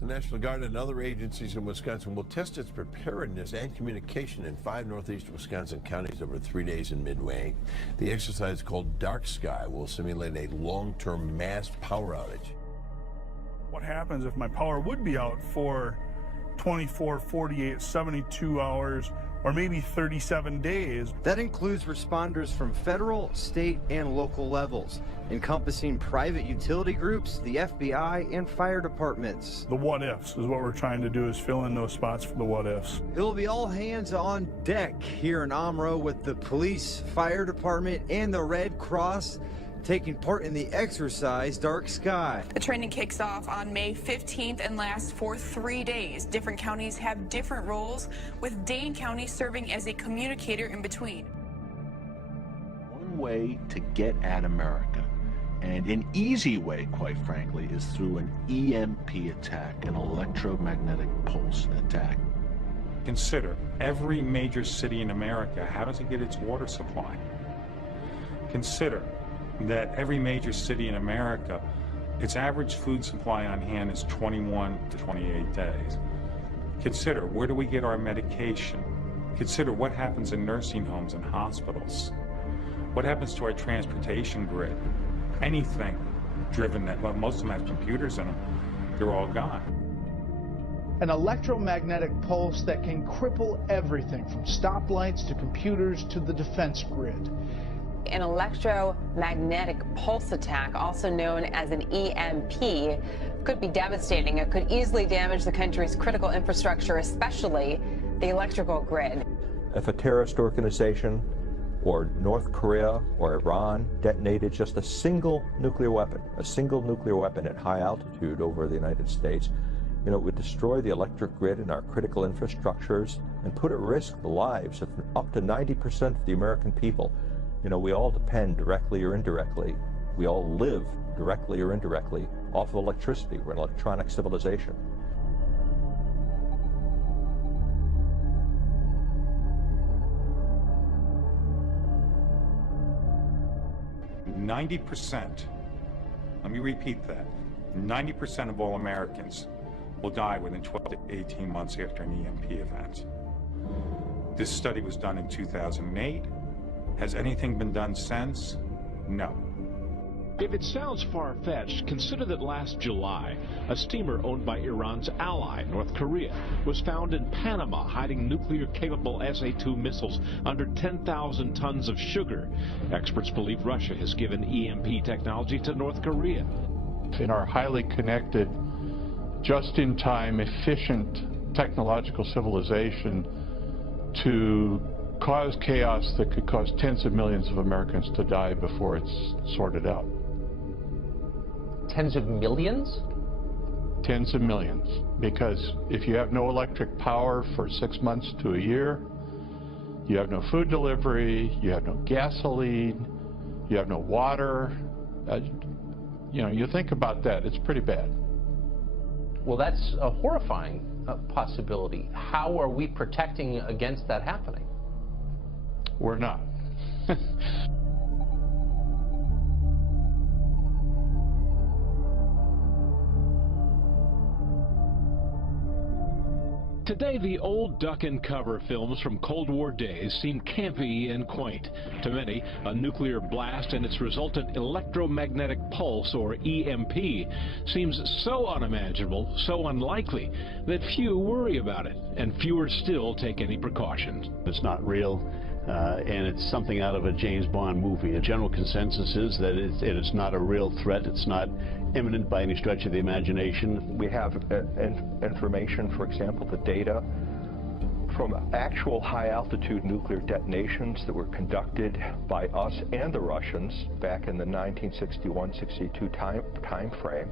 The National Guard and other agencies in Wisconsin will test its preparedness and communication in 5 northeast Wisconsin counties over 3 days in mid-May. The exercise, called Dark Sky, will simulate a long-term mass power outage. What happens if my power would be out for 24, 48, 72 hours, or maybe 37 days? That includes responders from federal, state, and local levels, encompassing private utility groups, the FBI, and fire departments. The what ifs is what we're trying to do, is fill in those spots for the what ifs. It'll be all hands on deck here in Omro with the police, fire department, and the Red Cross taking part in the exercise Dark Sky. The training kicks off on May 15th and lasts for 3 days. Different counties have different roles, with Dane County serving as a communicator in between. One way to get at America, and an easy way, quite frankly, is through an EMP attack, an electromagnetic pulse attack. Consider every major city in America, how does it get its water supply? Consider that every major city in America, its average food supply on hand is 21 to 28 days. Consider, where do we get our medication? Consider what happens in nursing homes and hospitals. What happens to our transportation grid? Anything driven that, well, most of them have computers in them, they're all gone. An electromagnetic pulse that can cripple everything from stoplights to computers to the defense grid. An electromagnetic pulse attack, also known as an EMP, could be devastating. It could easily damage the country's critical infrastructure, especially the electrical grid. If a terrorist organization or North Korea or Iran detonated just a single nuclear weapon at high altitude over the United States, it would destroy the electric grid and our critical infrastructures and put at risk the lives of up to 90% of the American people. We all depend directly or indirectly. We all live directly or indirectly off of electricity. We're an electronic civilization. Let me repeat that, 90% of all Americans will die within 12 to 18 months after an EMP event. This study was done in 2008. Has anything been done since? No. If it sounds far-fetched, consider that last July, a steamer owned by Iran's ally, North Korea, was found in Panama hiding nuclear-capable SA-2 missiles under 10,000 tons of sugar. Experts believe Russia has given EMP technology to North Korea. In our highly connected, just-in-time, efficient technological civilization, to cause chaos that could cause tens of millions of Americans to die before it's sorted out. Tens of millions? Tens of millions. Because if you have no electric power for 6 months to a year, you have no food delivery, you have no gasoline, you have no water. You think about that, it's pretty bad. Well, that's a horrifying possibility. How are we protecting against that happening? We're not. Today, the old duck and cover films from Cold War days seem campy and quaint. To many, a nuclear blast and its resultant electromagnetic pulse, or EMP, seems so unimaginable, so unlikely, that few worry about it, and fewer still take any precautions. It's not real, and it's something out of a James Bond movie. A general consensus is that it's not a real threat. It's not imminent by any stretch of the imagination. We have information, for example, the data from actual high-altitude nuclear detonations that were conducted by us and the Russians back in the 1961-62 time frame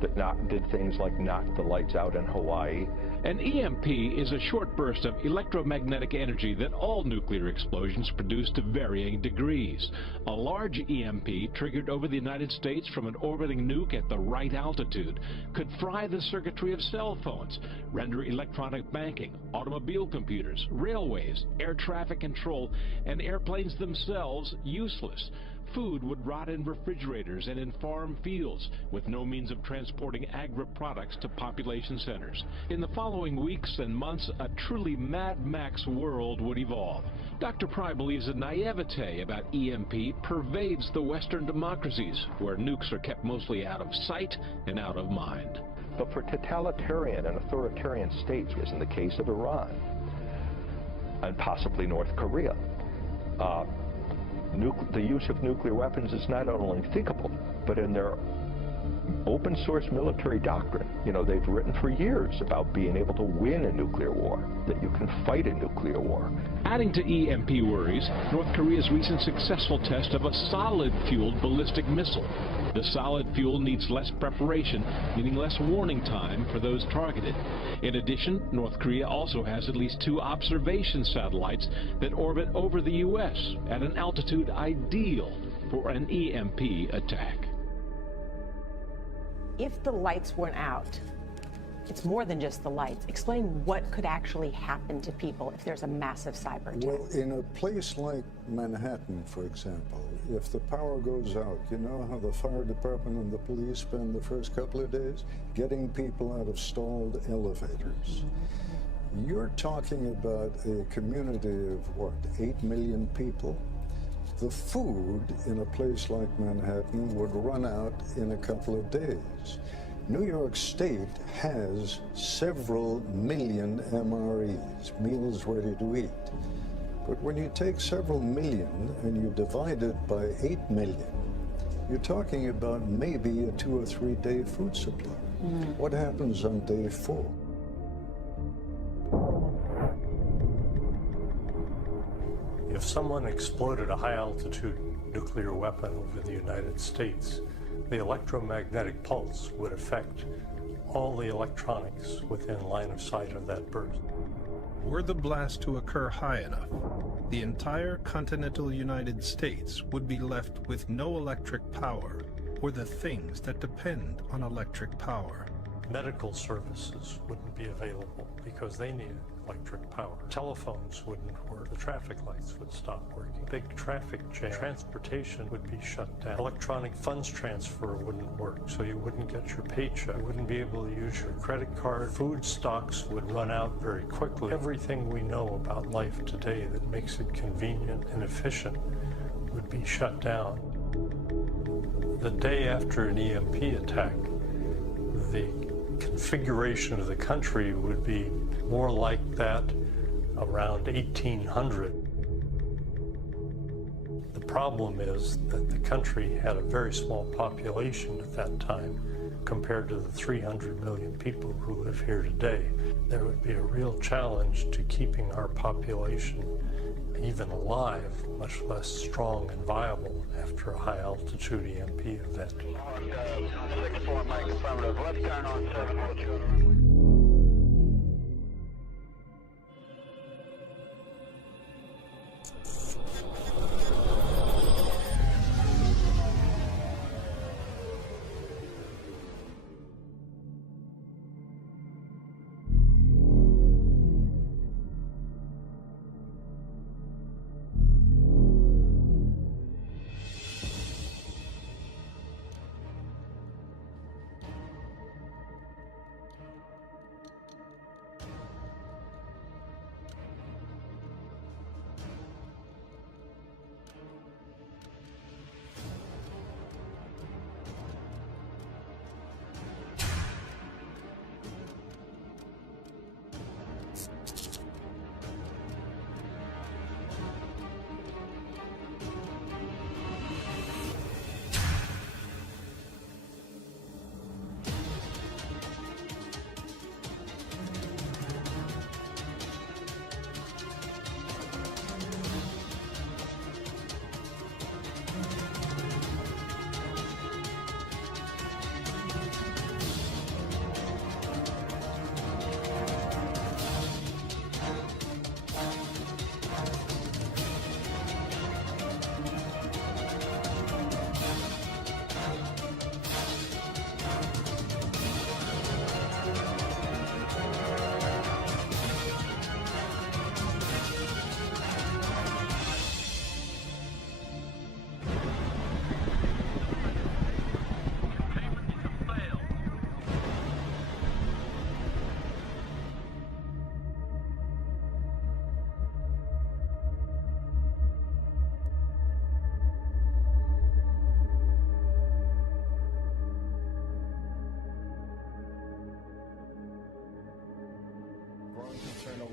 that did things like knock the lights out in Hawaii. An EMP is a short burst of electromagnetic energy that all nuclear explosions produce to varying degrees. A large EMP triggered over the United States from an orbiting nuke at the right altitude could fry the circuitry of cell phones, render electronic banking, automobile computers, railways, air traffic control, and airplanes themselves useless. food would rot in refrigerators and in farm fields, with no means of transporting agri-products to population centers. In the following weeks and months, a truly Mad Max world would evolve. Dr. Pry believes a naivete about EMP pervades the Western democracies, where nukes are kept mostly out of sight and out of mind. But for totalitarian and authoritarian states, as in the case of Iran, and possibly North Korea, the use of nuclear weapons is not only thinkable, but in their open source military doctrine. You know, they've written for years about being able to win a nuclear war, that you can fight a nuclear war. Adding to EMP worries, North Korea's recent successful test of a solid-fueled ballistic missile. The solid fuel needs less preparation, meaning less warning time for those targeted. In addition, North Korea also has at least 2 observation satellites that orbit over the U.S. at an altitude ideal for an EMP attack. If the lights went out, it's more than just the lights. Explain what could actually happen to people if there's a massive cyber attack. Well, in a place like Manhattan, for example, if the power goes out, you know how the fire department and the police spend the first couple of days getting people out of stalled elevators. You're talking about a community of, what, 8 million people? The food in a place like Manhattan would run out in a couple of days. New York State has several million MREs, meals ready to eat. But when you take several million and you divide it by 8 million, you're talking about maybe a 2 or 3 day food supply. What happens on day 4? If someone exploded a high-altitude nuclear weapon over the United States, the electromagnetic pulse would affect all the electronics within line of sight of that burst. Were the blast to occur high enough, the entire continental United States would be left with no electric power or the things that depend on electric power. Medical services wouldn't be available because they needed electric power. Telephones wouldn't work. The traffic lights would stop working. Big traffic jam. Transportation would be shut down. Electronic funds transfer wouldn't work, so you wouldn't get your paycheck. You wouldn't be able to use your credit card. Food stocks would run out very quickly. Everything we know about life today that makes it convenient and efficient would be shut down. The day after an EMP attack, the configuration of the country would be more like that around 1800. The problem is that the country had a very small population at that time compared to the 300 million people who live here today. There would be a real challenge to keeping our population even alive, much less strong and viable after a high-altitude EMP event. 6-4 Mike, affirmative. Left turn on 742.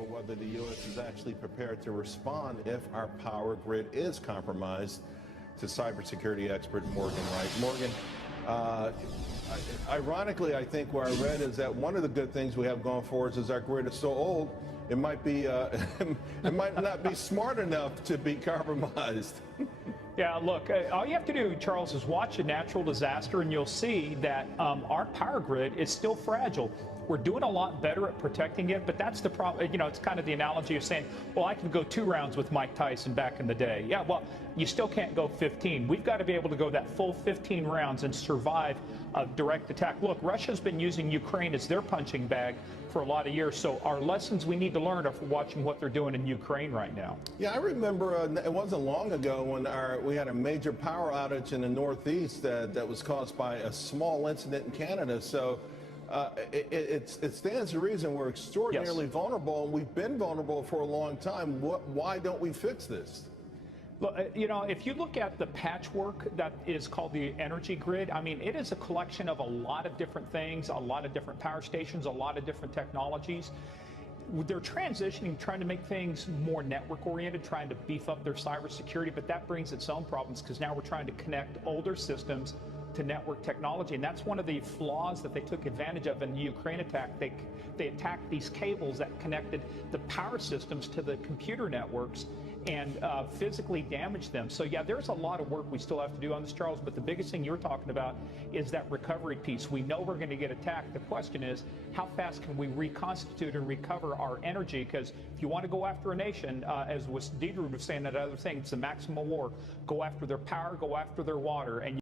over whether the U.S. is actually prepared to respond if our power grid is compromised, to cybersecurity expert Morgan Wright. Morgan, ironically, I think where I read is that one of the good things we have going for us is our grid is so old, it might be, it might not be smart enough to be compromised. Yeah, look, all you have to do, Charles, is watch a natural disaster and you'll see that our power grid is still fragile. We're doing a lot better at protecting it, but that's the problem. You know, it's kind of the analogy of saying, well, I can go 2 rounds with Mike Tyson back in the day. Yeah, well, you still can't go 15. We've got to be able to go that full 15 rounds and survive a direct attack. Look, Russia's been using Ukraine as their punching bag for a lot of years, so our lessons we need to learn are watching what they're doing in Ukraine right now. Yeah, I remember it wasn't long ago when we had a major power outage in the Northeast that was caused by a small incident in Canada. So it stands to reason we're extraordinarily vulnerable, and we've been vulnerable for a long time. Why don't we fix this? Look, you know, if you look at the patchwork that is called the energy grid, I mean, it is a collection of a lot of different things, a lot of different power stations, a lot of different technologies. They're transitioning, trying to make things more network oriented, trying to beef up their cybersecurity, but that brings its own problems because now we're trying to connect older systems to network technology, and that's one of the flaws that they took advantage of in the Ukraine attack. They attacked these cables that connected the power systems to the computer networks and physically damaged them. So yeah, there's a lot of work we still have to do on this, Charles, but the biggest thing you're talking about is that recovery piece. We know we're going to get attacked. The question is, how fast can we reconstitute and recover our energy? Because if you want to go after a nation, as Deidre was saying that other thing, it's the maximum war. Go after their power, go after their water, and